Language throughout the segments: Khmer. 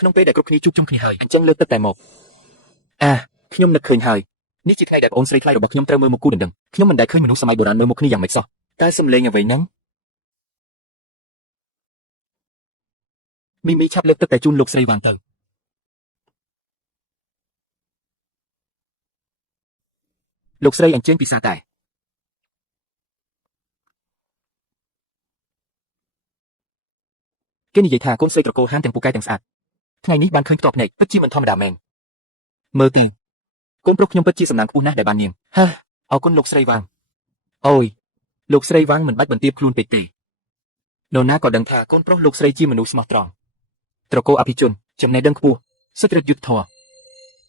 ក្នុងពេលដែលគ្រប់គ្នាជួបជុំគ្នាហើយអញ្ចឹងលើកទឹកតែមកខ្ញុំនឹកឃើញហើយនេះជាថ្ងៃដែលបងអូនស្រីថ្លៃរបស់ខ្ញុំត្រូវមើលមកគូដណ្ដឹងខ្ញុំមិនដែលឃើញមនុស្សសម័យបុរាណមើលមកគ្នាយ៉ាងម៉េចសោះតែសំឡេងអ្វីហ្នឹងមីឆាប់លើកទឹកតែជូនលោកស្រីវ៉ាងទៅលោកស្រីអញ្ជើញពិសាតែគេនិយាយថាកូនស្រីត្រកូលហានទាំងពូកែទាំងស្អាតថ្ងៃនេះបានឃើញផ្ទាល់ភ្នែកពិតជាមិនធម្មតាមែនមើលទៅកូនប្រុសខ្ញុំពិតជាសំណាងខ្ពស់ណាស់ដែលបាននាងអរគុណលោកស្រីវ៉ាងអូយលោកស្រីវ៉ាងមិនបាច់បន្ទាបខ្លួនពេកទេនរណាក៏ដឹងថាកូនប្រុសលោកស្រីជាមនុស្សស្មោះត្រង់ត្រកូលអភិជនចំណេះដឹងខ្ពស់សុចរិតយុត្តិធម៌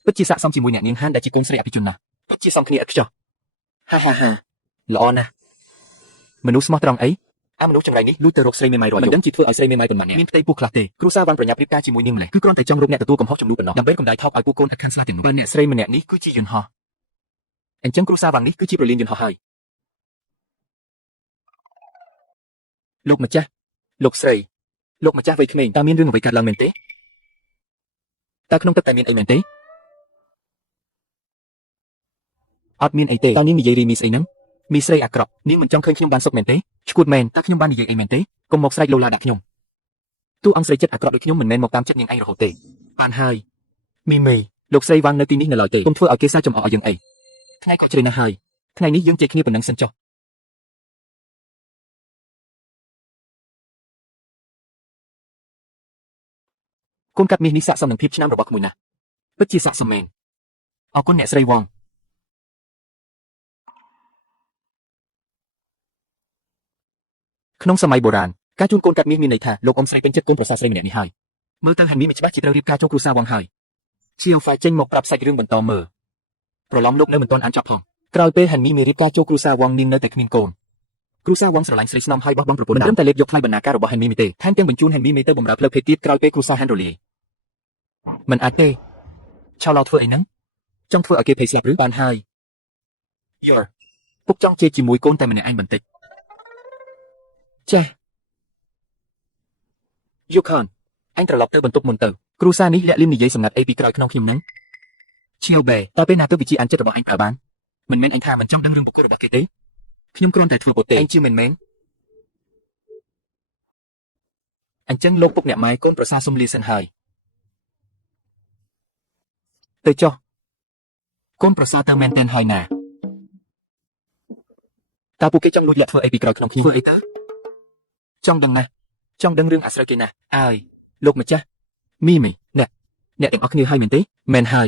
ពិតជាស័ក្តិសមជាមួយអ្នកនាងហានដែលជាកូនស្រីអភិជនណាស់ពិតជាសមគ្នាឥតខ្ចោះល្អណាស់មនុស្សស្មោះត្រង់អីមនុស្សចង្រៃនេះលួចទៅរកស្រីមេម៉ាយរយមិនដឹងជាធ្វើឲ្យស្រីមេម៉ាយប៉ុន្មានមានផ្ទៃពោះខ្លះទេគ្រូសាវ៉ាន់ប្រញាប់រៀបការជាមួយនាងម្លេះគឺគ្រាន់តែចង់រកអ្នកទទួលកំហុសចំនួនប៉ុណ្ណោះដើម្បីកំដៅថោកឲ្យពួកកូនខិតខំស្លាប់ទាំងនោះអ្នកស្រីម្នាក់នេះគឺជាយន្តហោះអញ្ចឹងគ្រូសាវ៉ាន់នេះគឺជាប្រលានយន្តហោះហើយលោកម្ចាស់លោកស្រីលោកម្ចាស់វ័យក្មេងតើមានរឿងអ្វីកើតឡើងមែនទេតើក្នុងទឹកតែមានអីមែនទេអត់មានអីទេតើនាងនិយាយរីមីស្អីហ្នឹងមីស្រីអាក្រក់នាងមិនចង់ឃើញខ្ញុំបានសុខមែនទេឈួតមែនតើខ្ញុំបាននិយាយអីមែនទេកុំមកស្រែកលោឡាដាក់ខ្ញុំទូអង្គស្រីចិត្តអាក្រក់ដូចខ្ញុំមិនមែនមកតាមចិត្តនាងឯងរហូតទេបានហើយមីលោកស្រីវ៉ាងនៅទីនេះនៅឡើយទេកុំធ្វើឲ្យគេសើចចំអកឲ្យយើងអីថ្ងៃក៏ជ្រេណាស់ហើយថ្ងៃនេះយើងជែកគ្នាប៉ុណ្ណឹងសិនចុះកូនកាត់មាសនេះស័ក្តិសមនឹងភាពឆ្នាំរបស់ក្មួយណាស់ពិតជាស័ក្តិសមមែនអរគុណអ្នកស្រីវ៉ងក្នុងសម័យបុរាណការជូនកូនកាត់មាសមានន័យថាលោកអ៊ំស្រីពេញចិត្តកូនប្រសាស្រីម្នាក់នេះហើយមើលទៅហាន់មីមិនច្បាស់ជាត្រូវរៀបការចុងគ្រួសារវងហើយជាវ៉ាចេញមកប្រាប់សាច់រឿងបន្តមើលប្រឡំលោកនៅមិនទាន់អានចប់ផងក្រោយពេលហាន់មីមានរៀបការចូលគ្រួសារវងនាងនៅតែគ្មានកូនគ្រួសារវងស្រឡាញ់ស្រីស្នំហើយបោះបង់ប្រពន្ធមិនត្រឹមតែលេបយកថ្លៃបណ្ណាការរបស់ហាន់មីទេថែមទាំងបញ្ជូនហាន់មីទៅបម្រើផ្លូវភេទទៀតក្រោយពេលគ្រួសារហាន់រលាយមិនអាចទេឆោឡោធ្វើអីហ្នឹងចង់ធ្វើឲ្យគេភ័យស្លាប់ឬបានហើយយល់ពុកចង់ជេរជាមួយកូនតែម្នាក់ឯងបន្តិចចាយុខានអញត្រឡប់ទៅបន្ទប់មុនទៅគ្រូសានេះលាក់លៀមនិយាយសម្ងាត់អីពីក្រោយខ្នងខ្ញុំហ្នឹងឈៀវបេតើពេលណាទៅវិជាអានចិត្តរបស់អញប្រើបានមិនមែនអញថាមិនចង់ដឹងរឿងបុគ្គលរបស់គេទេខ្ញុំគ្រាន់តែធ្វើប៉ុទេអញជឿមិនមែនអញ្ចឹងលោកពុកអ្នកម៉ែកូនប្រសាសុំលាសិនហើយទៅចុះកូនប្រសាទៅមែនតែនហើយណាតើពួកគេចង់លួចលាក់ធ្វើអីពីក្រោយខ្នងខ្ញុំធ្វើអីទៅចង់ដឹងណាស់ចង់ដឹងរឿងអាស្រូវគេណាស់អើយលោកម្ចាស់មីអ្នកទាំងអស់គ្នាហើយមែនទេមែនហើយ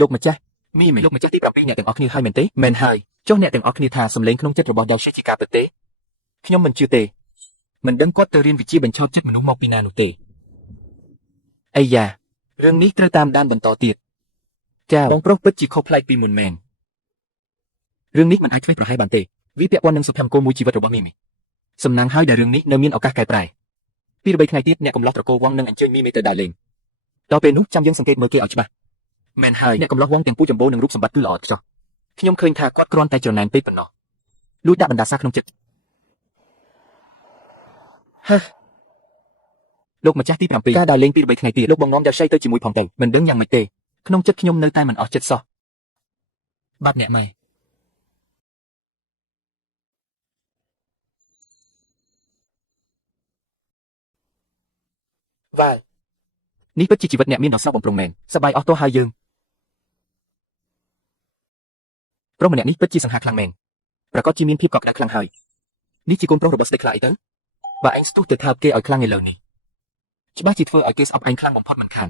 លោកម្ចាស់មីលោកម្ចាស់ទី7អ្នកទាំងអស់គ្នាហើយមែនទេមែនហើយចុះអ្នកទាំងអស់គ្នាថាសម្លេងក្នុងចិត្តរបស់ដាវជាការពិតទេខ្ញុំមិនជឿទេមិនដឹងគាត់ទៅរៀនវិជ្ជាបញ្ឆោតចិត្តមនុស្សមកពីណានោះទេអាយ៉ារឿងនេះត្រូវតាមដានបន្តទៀតចាបងប្រុសពិតជាខុសប្លែកពីមុនមែនរឿងនេះមិនអាចធ្វើប្រហែលបានទេវាពាក់ព័ន្ធនឹងសុភមង្គលមួយជីវិតរបស់មីសំណាងហើយដែលរឿងនេះនៅមានឱកាសកែប្រែពី3ថ្ងៃទៀតអ្នកកំឡោះត្រកូលវងនឹងអញ្ជើញមីទៅដើរលេងដល់ពេលនោះចាំយើងសង្កេតមើលគេឲ្យច្បាស់មែនហើយអ្នកកំឡោះវងទាំងពូចម្បូរនឹងរូបសម្បត្តិគឺល្អឥតខ្ចោះខ្ញុំឃើញថាគាត់គ្រាន់តែច្រណែនពេកប៉ុណ្ណោះលួចដាក់បណ្ដាសាក្នុងចិត្តលោកម្ចាស់ទី7ការដើរលេងពី3ថ្ងៃទៀតលោកបងនាំដាវឆៃទៅជាមួយផងទៅមិនដឹងយ៉ាងម៉េចទេក្នុងចិត្តខ្ញុំនៅតែមិនអស់ចិត្តសោះបាត់អ្នកម៉ែវ៉ានេះពិតជាជីវិតអ្នកមានដ៏ស្រស់បំព្រងមែនសប្បាយអស់ទោះហើយយើងប្រុសម្នាក់នេះពិតជាសង្ហាខ្លាំងមែនប្រកាសជាមានភាពកក់ក្ដៅខ្លាំងហើយនេះជាកូនប្រុសរបស់ស្ដេចខ្លាអីទៅបើឯងស្ទុះទៅថើបគេឲ្យខ្លាំងឥឡូវនេះច្បាស់ជាធ្វើឲ្យគេស្អប់ឯងខ្លាំងបំផុតមិនខាន